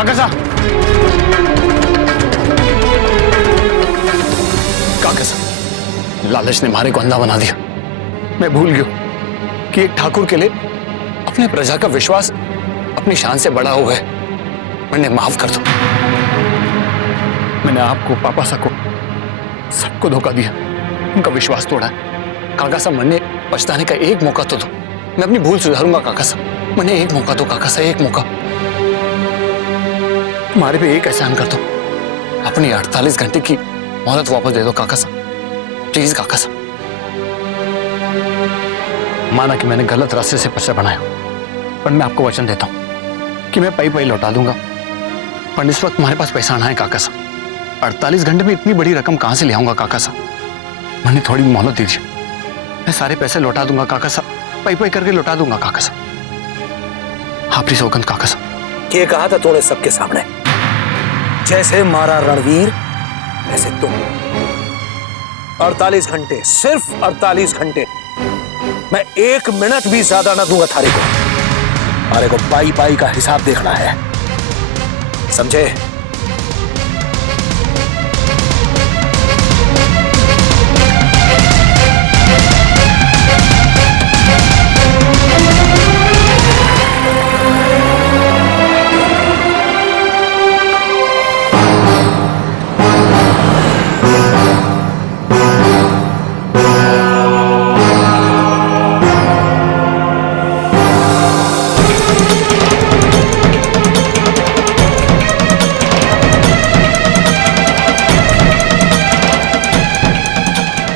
काका साहब, काका साहब, लालच ने मारे को अंधा बना दिया। मैं भूल गया कि एक ठाकुर के लिए अपने प्रजा का विश्वास अपनी शान से बड़ा हुआ है। मैंने माफ कर दो। मैंने आपको, पापा सा को, सबको धोखा दिया, उनका विश्वास तोड़ा है। काका साहब, मैंने पछताने का एक मौका तो दो। मैं अपनी भूल सुधारूंगा काका साहब। मैंने एक मौका दो काका साहब, एक मौका। तुम्हारे पे एक एहसान कर दो, अपनी 48 घंटे की मोहलत वापस दे दो काका साहब, प्लीज काका साहब। माना कि मैंने गलत रास्ते से पर्चा बनाया, पर मैं आपको वचन देता हूं कि मैं पई लौटा दूंगा। पर इस वक्त तुम्हारे पास पैसा आना है काका साहब। 48 घंटे में इतनी बड़ी रकम कहां से ले आऊंगा काका साहब? मैंने थोड़ी मोहलत दीजिए, मैं सारे पैसे लौटा दूंगा काका साहब, पई करके लौटा दूंगा काका साहब। आपकी सौगंध काका साहब। ये कहा था तूने सबके सामने, जैसे मारा रणवीर वैसे तुम। 48 घंटे, सिर्फ 48 घंटे। मैं 1 मिनट भी ज्यादा ना दूंगा थारे को पाई का हिसाब देखना है, समझे?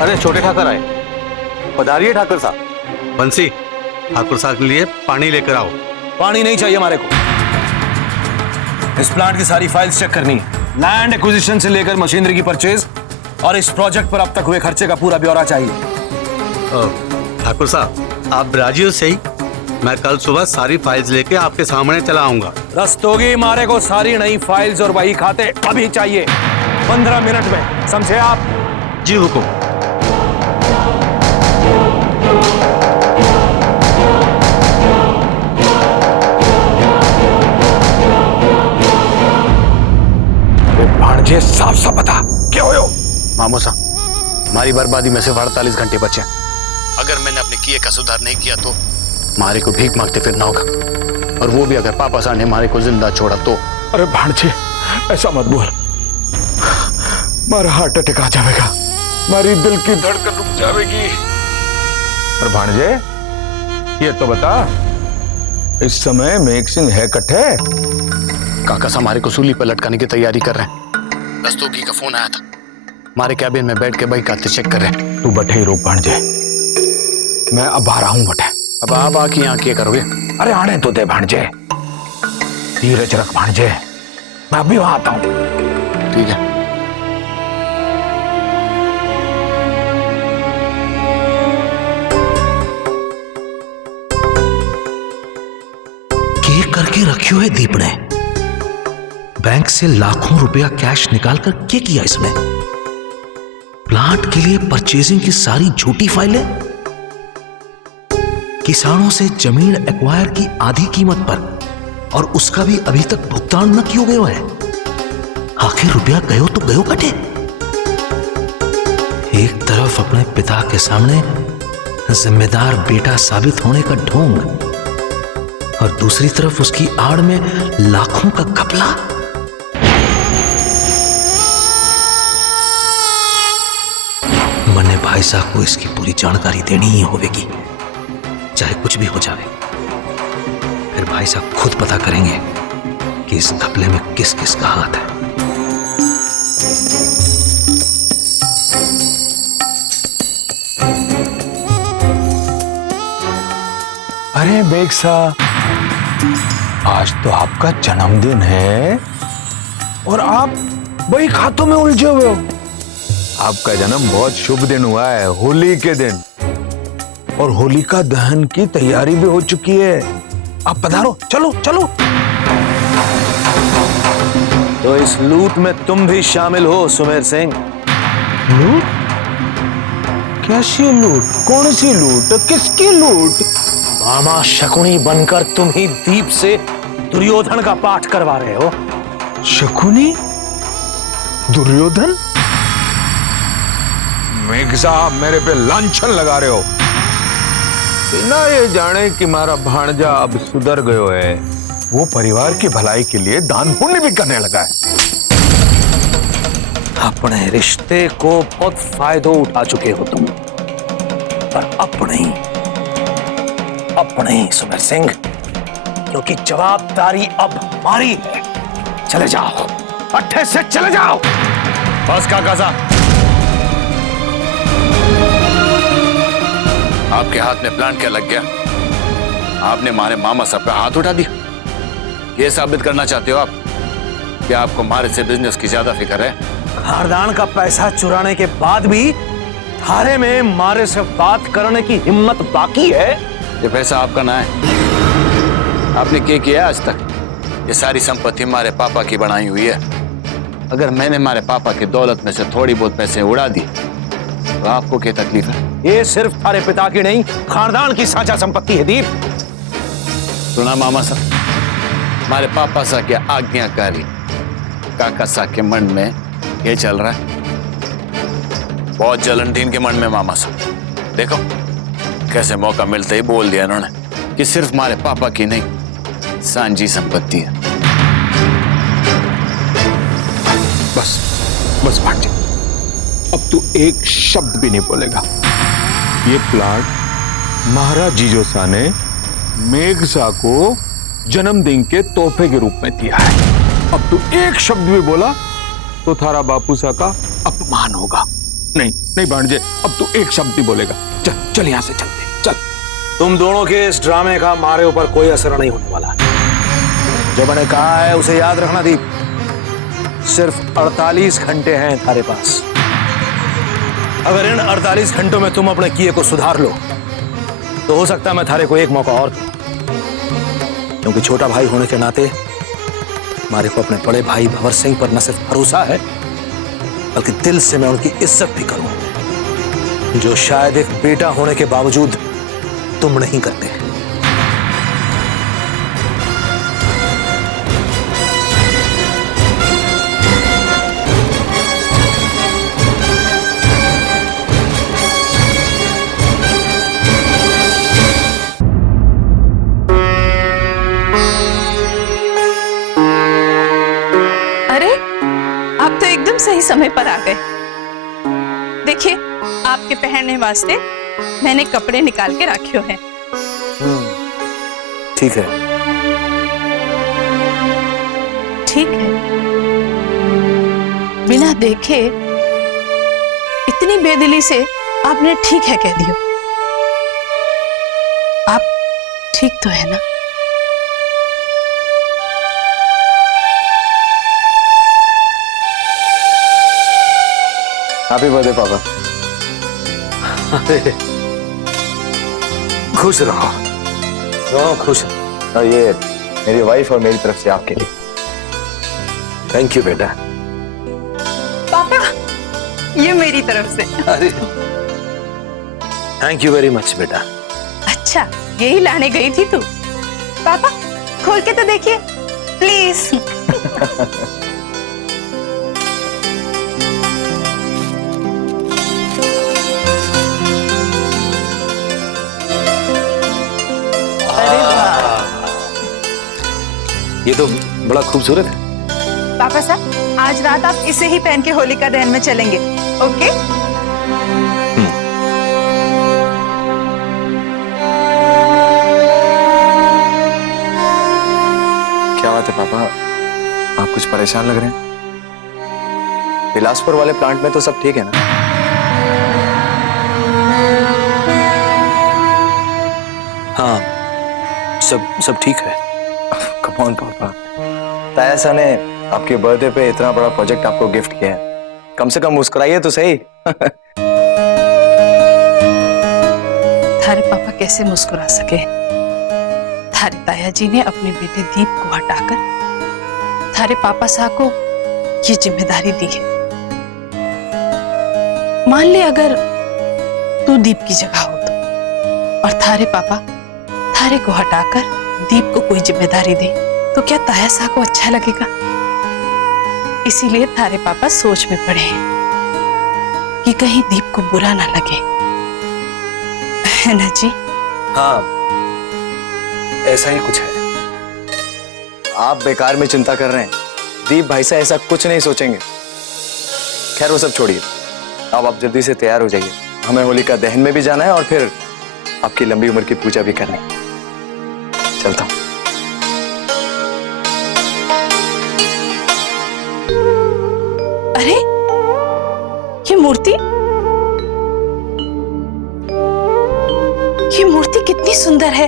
अरे छोटे ठाकर आए, पधारिए ठाकुर साहब। बंसी, ठाकुर साहब के लिए पानी लेकर आओ। पानी नहीं चाहिए हमारे को। इस प्लांट की सारी फाइल्स चेक करनी है, लैंड एक्विजिशन से लेकर मशीनरी की परचेज और इस प्रोजेक्ट पर अब तक हुए खर्चे का पूरा ब्यौरा चाहिए। ठाकुर साहब, आप राजी हो? सही, मैं कल सुबह सारी फाइल्स लेके आपके सामने चला आऊंगा। रस्तोगी, मारे को सारी नई फाइल्स और वही खाते अभी चाहिए, 15 मिनट में, समझे आप? जी हुकुम। भांजे, साफ साफ बता क्या हो? मामू साहब, हमारी बर्बादी में सिर्फ 48 घंटे बचे। अगर मैंने अपने किए का सुधार नहीं किया तो मारे को भीख मांगते फिरना होगा, और वो भी अगर पापा साहब ने मारे को जिंदा छोड़ा तो। अरे भांजे, ऐसा मत बोल, मारा हार्ट अटैक आ जाएगा, मारी दिल की धड़कन रुक जाएगी। और भांजे, ये तो बता, इस समय मेघ सिंह है कट्ठे? काका साहब हमारे को सूली पर लटकाने की तैयारी कर रहे हैं। दस्तोगी का फोन आया था, हमारे कैबिन में बैठ के भाई खाते चेक कर रहे हैं। तू बैठे ही रो भांजे, मैं अब आ रहा हूं बटे। अब आप आके यहाँ क्या करोगे? अरे आने तो दे भांजे, धीरज रख भांजे, मैं अभी वहां आता हूं। ठीक है। के करके रखियो है दीप ने, बैंक से लाखों रुपया कैश निकालकर क्या किया इसने? प्लांट के लिए परचेजिंग की सारी झूठी फाइलें, किसानों से जमीन एक्वायर की आधी कीमत पर, और उसका भी अभी तक भुगतान न किया गया है। आखिर रुपया गयो तो गयो कटे। एक तरफ अपने पिता के सामने जिम्मेदार बेटा साबित होने का ढोंग, और दूसरी तरफ उसकी आड़ में लाखों का घपला। मन्ने भाई साहब को इसकी पूरी जानकारी देनी ही होगी, चाहे कुछ भी हो जाए। फिर भाई साहब खुद पता करेंगे कि इस घपले में किस किस का हाथ है। अरे बेग साहब, आज तो आपका जन्मदिन है और आप वही खातों में उलझे हुए हो। आपका जन्म बहुत शुभ दिन हुआ है, होली के दिन, और होलिका दहन की तैयारी भी हो चुकी है। आप पधारो, चलो चलो। तो इस लूट में तुम भी शामिल हो सुमेर सिंह। लूट? कैसी लूट? कौन सी लूट? किसकी लूट? मामा शकुनी बनकर तुम ही दीप से दुर्योधन का पाठ करवा रहे हो। शकुनी? दुर्योधन? मेघ साहब मेरे पे लांछन लगा रहे हो, बिना ये जाने कि मारा भांजा अब सुधर गयो है। वो परिवार की भलाई के लिए दान पुण्य भी करने लगा है। अपने रिश्ते को बहुत फायदा उठा चुके हो तुम, पर अब नहीं सुमेर सिंह, क्योंकि जवाबदारी अब हमारी है। चले जाओ, अट्ठे से चले जाओ। बस काका साहब, आपके हाथ में प्लान क्या लग गया? आपने हमारे मामा साहब पे हाथ उठा दिया। ये साबित करना चाहते हो आप कि आपको हमारे से बिजनेस की ज्यादा फिक्र है? खानदान का पैसा चुराने के बाद भी थारे में मारे से बात करने की हिम्मत बाकी है? ये पैसा आपका ना है। आपने क्या किया आज तक? ये सारी संपत्ति हमारे पापा की बनाई हुई है। अगर मैंने हमारे पापा की दौलत में से थोड़ी बहुत पैसे उड़ा दी तो आपको क्या तकलीफ है? ये सिर्फ थारे पिता की नहीं, खानदान की साझा संपत्ति है दीप। सुना मामा साहब, हमारे पापा सा के आज्ञाकारी काका सा के मन में ये चल रहा है। बहुत जलन थी इनके मन में मामा साहब। देखो कैसे मौका मिलते ही बोल दिया इन्होंने कि सिर्फ हमारे पापा की नहीं, सांझी संपत्ति है। बस भांजे, अब तू एक शब्द भी नहीं बोलेगा। ये प्लाट महाराज जीजोसा ने मेघ सा को जन्मदिन के तोहफे के रूप में दिया है। अब तू एक शब्द भी बोला तो थारा बापू सा का अपमान होगा। नहीं भांजे, अब तू एक शब्द भी बोलेगा। चल यहां से चलते, चल। तुम दोनों के इस ड्रामे का हमारे ऊपर कोई असर नहीं होने वाला। जो मैंने कहा है उसे याद रखना दीप। सिर्फ 48 घंटे हैं थारे पास। अगर इन 48 घंटों में तुम अपने किए को सुधार लो तो हो सकता है मैं थारे को एक मौका और दूं। क्योंकि छोटा भाई होने के नाते हमारे को अपने बड़े भाई भंवर सिंह पर न सिर्फ भरोसा है, बल्कि दिल से मैं उनकी इज्जत भी करूं, जो शायद एक बेटा होने के बावजूद तुम नहीं करते। आप तो एकदम सही समय पर आ गए। देखिए, आपके पहनने वास्ते मैंने कपड़े निकाल के रखे हैं। ठीक है। ठीक है? बिना देखे इतनी बेदिली से आपने ठीक है कह दिया। आप ठीक तो है ना? हैप्पी बर्थडे पापा। खुश रहो, खुश रहो। और ये मेरी वाइफ और मेरी तरफ से आपके लिए। थैंक यू बेटा। पापा, ये मेरी तरफ से। अरे थैंक यू वेरी मच बेटा। अच्छा, यही लाने गई थी तू? पापा खोल के तो देखिए प्लीज। ये तो बड़ा खूबसूरत है। पापा साहब, आज रात आप इसे ही पहन के होलिका दहन में चलेंगे, ओके? क्या बात है पापा, आप कुछ परेशान लग रहे हैं? बिलासपुर वाले प्लांट में तो सब ठीक है ना? हाँ, सब ठीक है। कम ऑन पापा, ताया सा ने आपके बर्थडे पे इतना बड़ा प्रोजेक्ट आपको गिफ्ट किया है, कम से कम मुस्कुराइए तो सही। थारे पापा कैसे मुस्कुरा सके? थारे ताया जी ने अपने बेटे दीप को हटाकर थारे पापा साहब को ये जिम्मेदारी दी है। मान ले अगर तू दीप की जगह हो तो, और थारे पापा थारे को हटाकर दीप को कोई जिम्मेदारी दे तो क्या ताया सा को अच्छा लगेगा? इसीलिए थारे पापा सोच में पड़े हैं कि कहीं दीप को बुरा ना लगे, है ना जी? हाँ, ऐसा ही कुछ है। आप बेकार में चिंता कर रहे हैं। दीप भाई साहब ऐसा कुछ नहीं सोचेंगे। खैर वो सब छोड़िए, अब आप जल्दी से तैयार हो जाइए। हमें होलिका दहन में भी जाना है और फिर आपकी लंबी उम्र की पूजा भी करनी है। चलता हूं। अरे ये मूर्ति कितनी सुंदर है।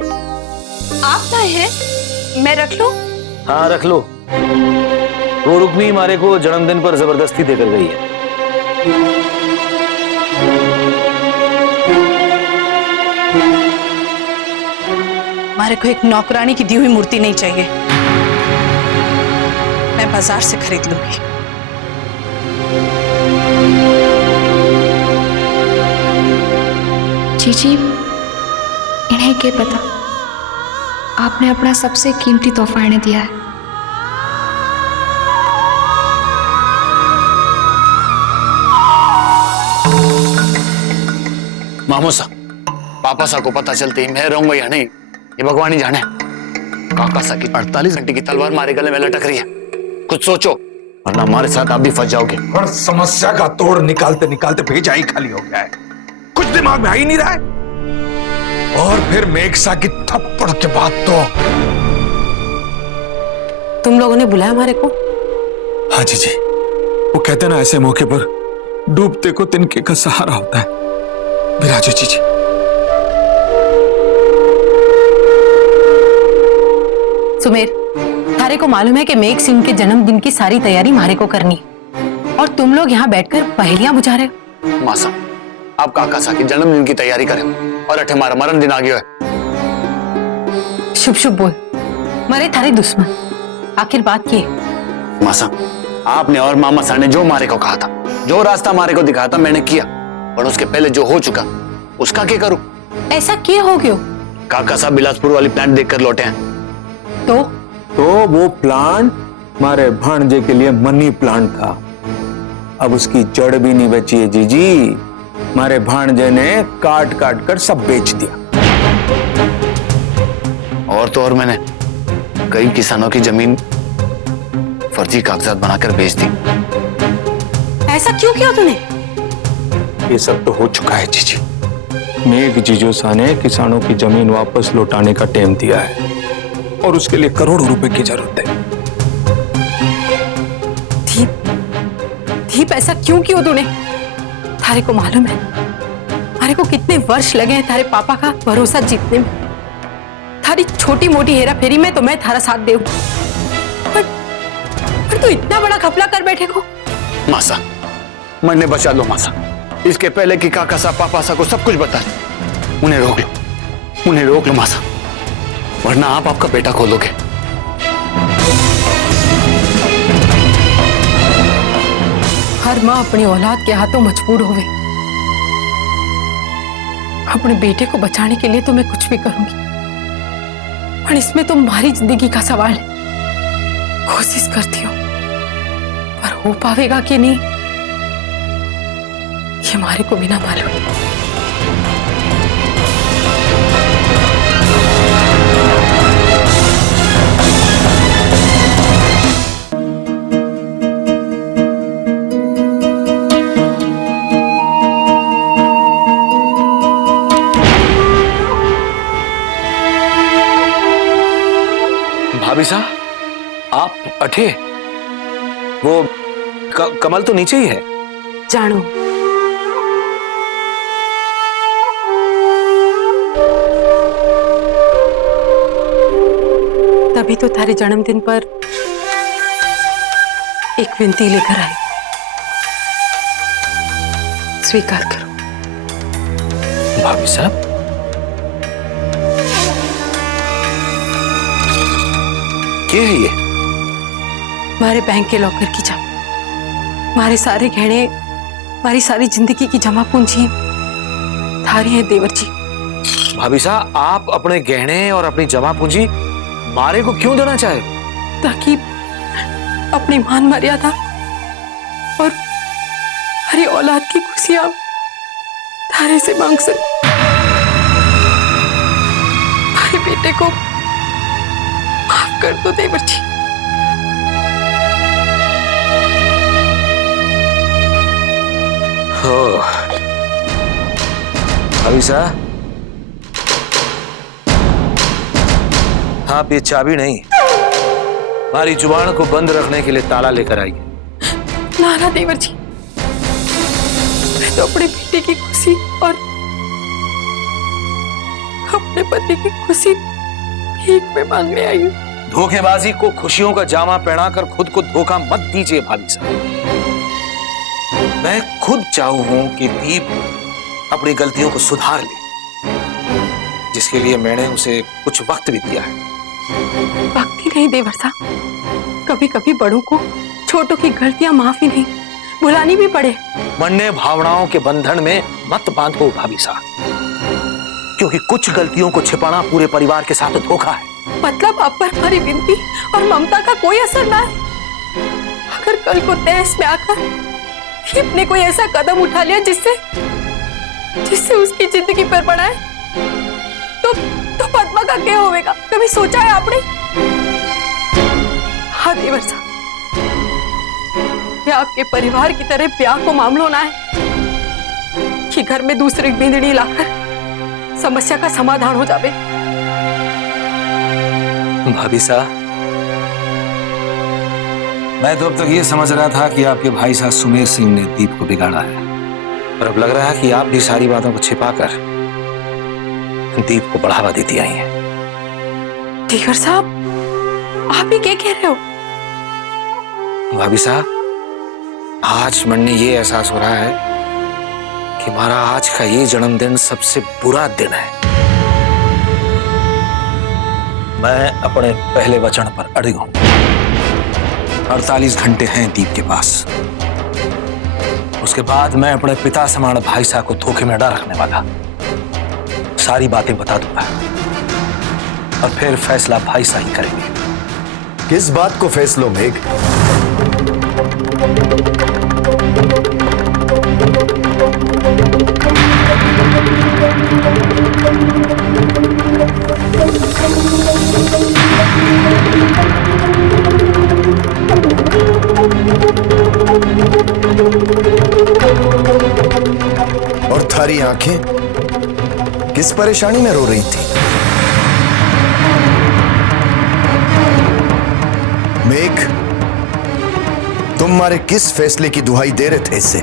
आप लाए हैं? मैं रख लूं? हाँ रख लो। वो रुक्मी हमारे को जन्मदिन पर जबरदस्ती देकर गई है। हमारे को एक नौकरानी की दी हुई मूर्ति नहीं चाहिए, मैं बाजार से खरीद लूंगी। जीजी, इन्हें क्या पता, आपने अपना सबसे कीमती तोहफा इन्हें दिया है। मामू सा, पापा सा को पता चलते ही मैं रहूंगा या नहीं ये भगवान ही जाने। काका सा की 48 घंटे की तलवार मारे गले में लटक रही है। कुछ सोचो वरना हमारे साथ आप भी फंस जाओगे। हर समस्या का तोड़ निकालते निकालते भेजा ही खाली हो गया है, कुछ दिमाग में आ ही नहीं रहा है। और फिर मेघसा की थप्पड़ के बाद तो तुम लोगों ने बुलाया हमारे को? हाँ जी, वो कहते ना ऐसे मौके पर डूबते को तिनके का सहारा होता है। विराजो जी। सुमेर, थारे को मालूम है कि मेघ सिंह के जन्मदिन की सारी तैयारी मारे को करनी है और तुम लोग यहाँ बैठकर पहेलियां बुझा रहे हो। मासा, आप काका सा की जन्मदिन की तैयारी करें और अठे हमारा मरण दिन आ गया है। शुभ शुभ बोल, मरे थारे दुश्मन, आखिर बात की मासा, आपने और मामा सा ने जो मारे को कहा था, जो रास्ता मारे को दिखाया था मैंने किया, और उसके पहले जो हो चुका उसका क्या करूं? ऐसा क्या हो गया? काका साहब बिलासपुर वाली प्लांट देखकर लौटे हैं। तो वो प्लांट हमारे भांजे के लिए मनी प्लांट था। अब उसकी जड़ भी नहीं बची है जीजी। हमारे भांजे ने काट काट कर सब बेच दिया। और तो और मैंने कई किसानों की जमीन फर्जी कागजात बनाकर बेच दी। ऐसा क्यों किया तूने? ये सब तो हो चुका है जीजी। मेघ जीजोसा ने किसानों की जमीन वापस लौटाने का टेम दिया है और उसके लिए करोड़ों रुपए की जरूरत है। दीप ऐसा क्यों किया तूने? थारे को मालूम है थारे को कितने वर्ष लगे हैं थारे पापा का भरोसा जीतने में। थारी छोटी मोटी हेरा फेरी में तो मैं थारा साथ दे, पर तू इतना बड़ा घपला कर बैठे को। मासा, मरने बचा लो मासा, इसके पहले कि काका साहब पापा साहब को सब कुछ बता दे। उन्हें रोक लो मासा, वरना आप आपका बेटा खोलोगे। हर माँ अपनी औलाद के हाथों मजबूर होवे। अपने बेटे को बचाने के लिए तो मैं कुछ भी करूंगी, पर इसमें तो हमारी जिंदगी का सवाल है। कोशिश करती हूँ, पर हो पाएगा कि नहीं ये हमारे को बिना मालूम। भाभी साहब, आप अठे? वो कमल तो नीचे ही है। जानो, तभी तो थारे जन्मदिन पर एक विनती लेकर आई, स्वीकार करो। भाभी साहब, क्या है ये? हमारे बैंक के लॉकर की चाबी, हमारे सारे गहने, हमारी सारी जिंदगी की जमा पूंजी थारी है देवर जी। भाभी साहब, आप अपने गहने और अपनी जमा पूंजी मारे को क्यों देना चाहे? ताकि अपनी मान मर्यादा और हरी औलाद की खुशियां थारे से मांग सकूं। हमारे बेटे को माफ कर दो देवर जी। भाभी साहब, आप ये चाबी नहीं, हमारी जुबान को बंद रखने के लिए ताला लेकर आइए। ना ना देवर जी, मैं तो अपने बेटे की खुशी और अपने पति की खुशी भीख में मांगने आई हूँ। धोखेबाजी को खुशियों का जामा पहनाकर खुद को धोखा मत दीजिए भाभी साहब। मैं खुद चाहूं हूं कि दीप अपनी गलतियों को सुधार ले, जिसके लिए मैंने उसे कुछ वक्त भी दिया है। वक्त ही नहीं देवर साहब, कभी कभी बड़ों को छोटों की गलतियां माफी नहीं भुलानी भी पड़े। मरने भावनाओं के बंधन में मत बांधो भाभी साहब, क्योंकि कुछ गलतियों को छिपाना पूरे परिवार के साथ धोखा है। मतलब आप पर हमारी विनती और ममता का कोई असर ना है? अगर कल को तहस में आकर दीप ने कोई ऐसा कदम उठा लिया जिससे उसकी जिंदगी पर पड़ा है, तो पद्मा का क्या होगा? कभी सोचा है आपने? हाँ देवर साहब, ये आपके परिवार की तरह ब्याह को मामलो ना है कि घर में दूसरी बिंदड़ी लाकर समस्या का समाधान हो जावे। भाभी साहब, मैं तो अब तक ये समझ रहा था कि आपके भाई साहब सुमेर सिंह ने दीप को बिगाड़ा है, पर अब लग रहा है कि आप भी सारी बातों को छिपाकर दीप को बढ़ावा देती आई हैं। देवर साहब, आप भी क्या कह रहे हो? भाभी साहब, आज मन ने ये एहसास हो रहा है कि हमारा आज का ये जन्मदिन सबसे बुरा दिन है। मैं अपने पहले वचन पर अड़िग हूं। 48 घंटे हैं दीप के पास, उसके बाद मैं अपने पिता समान भाई साहब को धोखे में न रखने वाला। सारी बातें बता दूंगा और फिर फैसला भाई साहब ही करेंगे। किस बात को फैसलो मेघ? और थारी आंखें किस परेशानी में रो रही थी? मेघ, तुम हमारे किस फैसले की दुहाई दे रहे थे इससे?